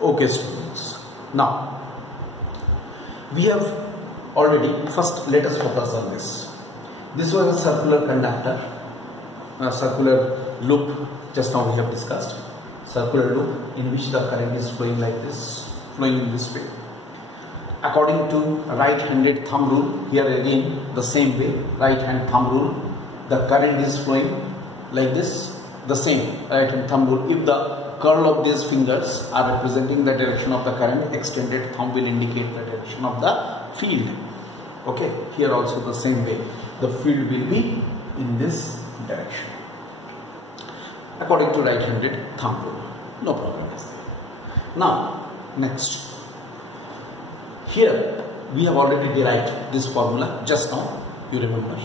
Okay students, now we have already, first let us focus on this. This was a circular conductor, a circular loop. Just now we have discussed circular loop in which the current is flowing like this, flowing in this way. According to right-handed thumb rule, here again the same way, right hand thumb rule, the current is flowing like this, the same right hand thumb rule. If the curl of these fingers are representing the direction of the current, extended thumb will indicate the direction of the field. Okay, here also the same way, the field will be in this direction according to right-handed thumb rule. No problem. Now next, here we have already derived this formula just now, you remember.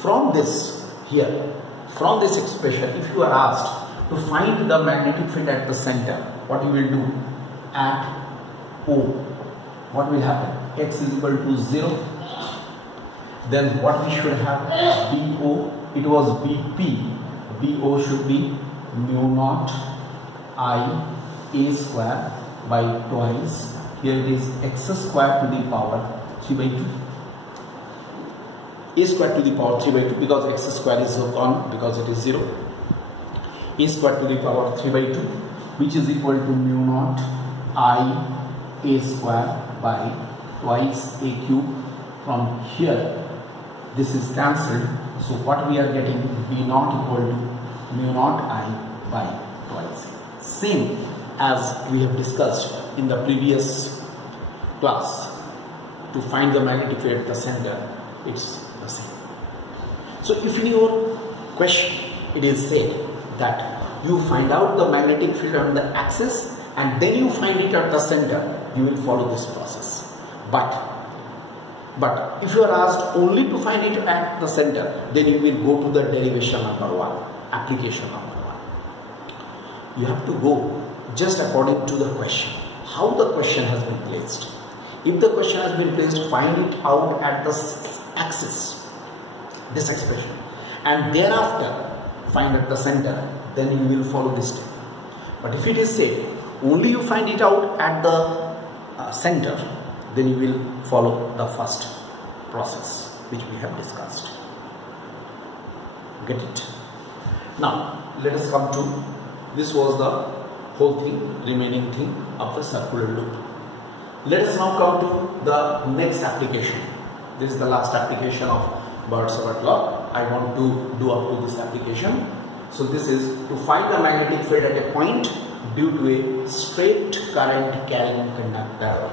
From this here, from this expression, if you are asked to find the magnetic field at the center, what you will do? At O, what will happen? X is equal to 0. Then what we should have? BO, it was BP. BO should be mu naught I A square by twice. Here it is x square to the power 3 by 2. A square to the power 3 by 2, because x square is gone because it is 0. A square to the power 3 by 2, which is equal to mu naught I A square by twice A cube. From here this is cancelled, so what we are getting, B naught equal to mu naught I by twice. Same as we have discussed in the previous class. To find the magnetic field at the center, it's the same. So if in your question it is said that you find out the magnetic field on the axis and then you find it at the center, you will follow this process. But if you are asked only to find it at the center, then you will go to the derivation number 1, application number 1. You have to go just according to the question, how the question has been placed. If the question has been placed, find it out at the axis, this expression, and thereafter find at the center, then you will follow this step. But if it is said only you find it out at the center, then you will follow the first process which we have discussed. Get it? Now let us come to, this was the whole thing, remaining thing of the circular loop. Let us now come to the next application. This is the last application of Biot-Savart law. I want to do up to this application. So this is to find the magnetic field at a point due to a straight current carrying conductor.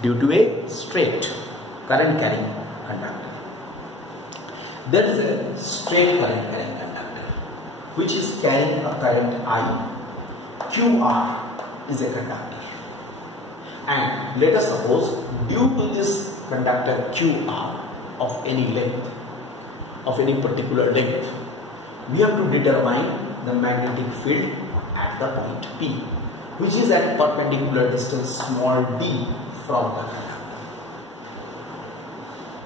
Due to a straight current carrying conductor. There is a straight current carrying conductor which is carrying a current I. QR is a conductor. And let us suppose due to this conductor QR of any length, of any particular length, we have to determine the magnetic field at the point P, which is at perpendicular distance small d from the conductor.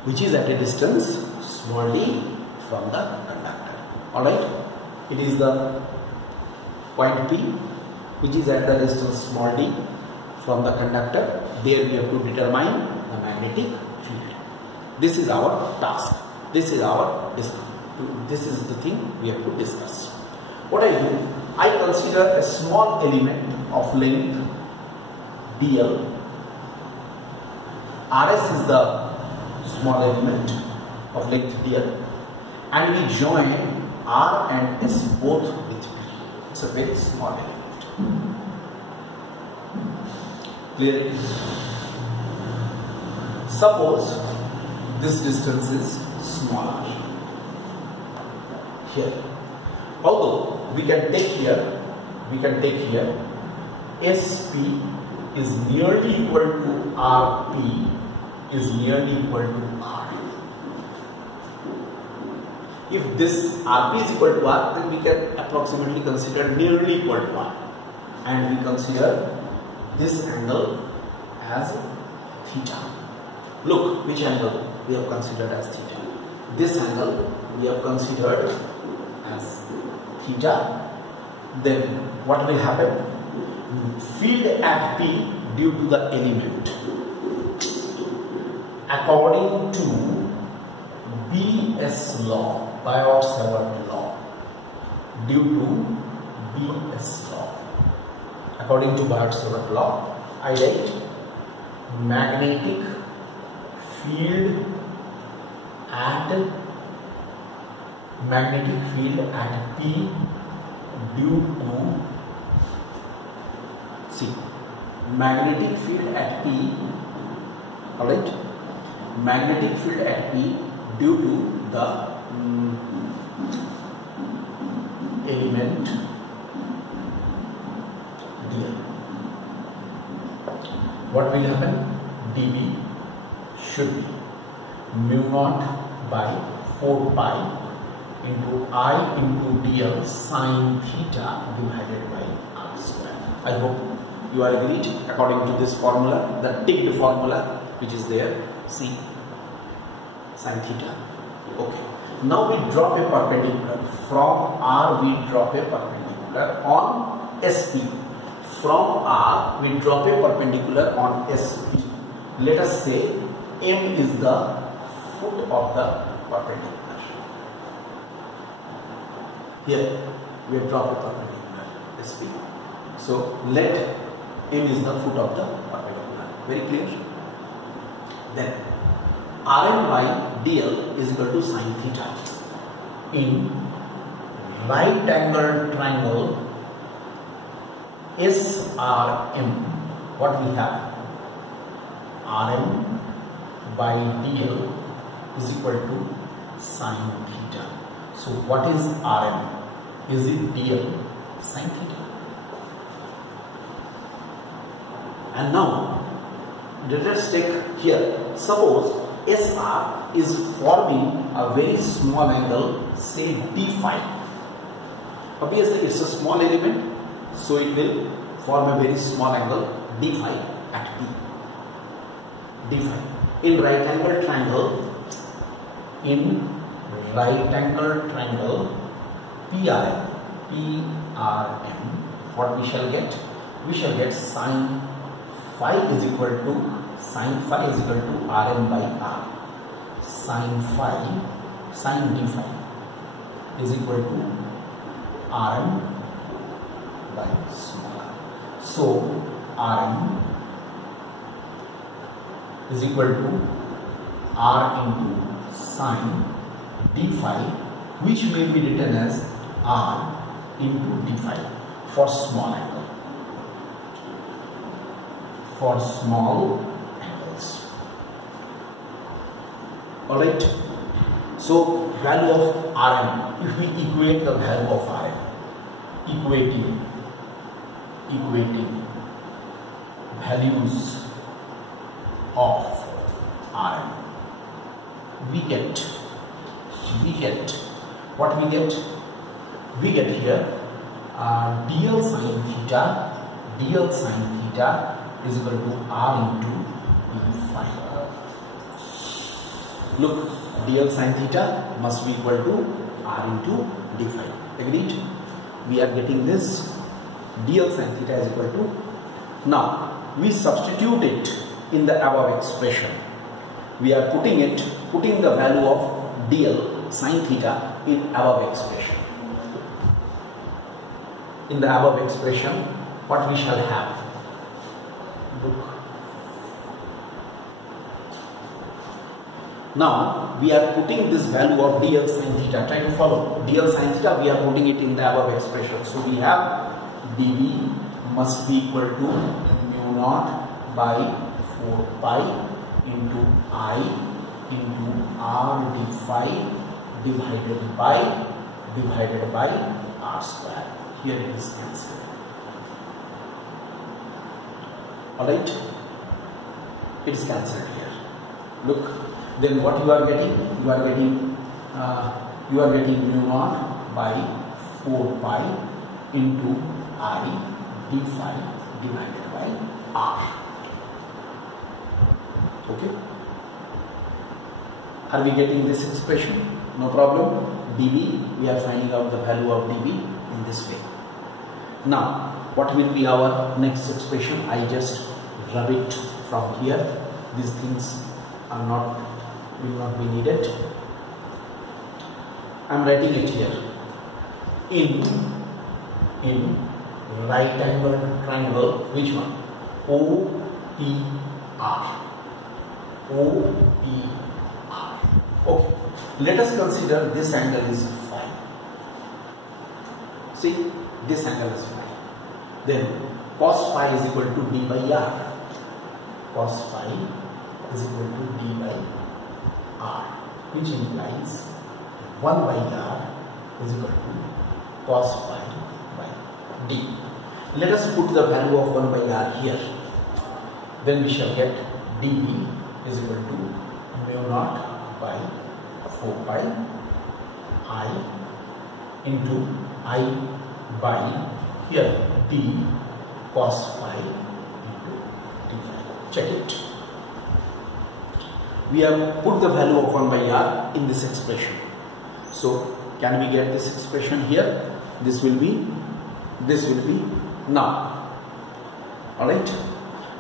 Which is at a distance small d from the conductor. Alright? It is the point P which is at the distance small d from the conductor. There we have to determine the magnetic field. This is our task. This is our discussion. This is the thing we have to discuss. What I do, I consider a small element of length dl. Rs is the small element of length dl, and we join R and S both with P. It's a very small element. Clear? Suppose this distance is smaller here. Although we can take here SP is nearly equal to RP is nearly equal to R. If this RP is equal to R, then we can approximately consider nearly equal to R, and we consider this angle as theta. Look which angle we have considered as theta. This angle we have considered as theta. Then what will happen? field at P due to the element according to BS law, Biot-Savart law, due to BS law. According to Biot-Savart law, I write magnetic field at P due to magnetic field at P, alright, magnetic field at P due to the element dl. What will happen? dB should be mu naught by 4 pi into I into dl sine theta divided by r square. I hope you are agreed according to this formula, the ticked formula which is there. See, sine theta. Okay. Now we drop a perpendicular. From R we drop a perpendicular on SP. From R we drop a perpendicular on SP. Let us say M is the foot of the perpendicular. Here we have dropped a perpendicular SP. So let M is the foot of the perpendicular. Very clear? Then Rm by dl is equal to sine theta. In right angle triangle SRM, what we have? Rm by dl is equal to sine theta. So what is Rm? Is it dl sine theta? And now let us take here, suppose SR is forming a very small angle, say d phi. Obviously it's a small element, so it will form a very small angle d phi at P. D phi. In right angle triangle, PRM, what we shall get? We shall get sine phi is equal to Rm by R. Sine d phi is equal to Rm by small r. So Rm is equal to R into sine d phi, which may be written as R into d phi for small angle. For small angles. Alright. So value of Rm, if we equate the value of Rm, equating values of Rm, we get what we get? We get here dl sine theta is equal to R into d phi. Look, dl sine theta must be equal to R into d phi. Agreed? We are getting this dl sine theta is equal to. Now we substitute it in the above expression. We are putting the value of dl sine theta in above expression. In the above expression, what we shall have? Look. Now we are putting this value of dl sine theta. Try to follow. Dl sine theta, we are putting it in the above expression. So we have dv must be equal to mu naught by 4 pi into I into R d phi divided by R square. Here it is cancelled. Alright, it is cancelled here. Look, then what you are getting? You are getting mu naught by 4 pi into I d phi divided by R. Okay. Are we getting this expression? No problem. dB, we are finding out the value of dB in this way. Now what will be our next expression? I just rub it from here. These things will not be needed. I am writing it here. In right angle triangle, which one? OPR. OPR. Okay. Let us consider this angle is phi. See, this angle is phi. Then cos phi is equal to d by r. Cos phi is equal to d by r, which implies 1 by r is equal to cos phi by d. Let us put the value of 1 by r here. Then we shall get dv is equal to mu naught by 4 pi I into I by here d cos phi into d phi. Check it. We have put the value of 1 by r in this expression. So can we get this expression here? This will be now. Alright.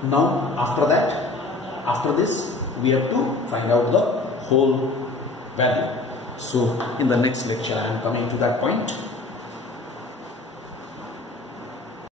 Now after this we have to find out the whole value. So in the next lecture I am coming to that point.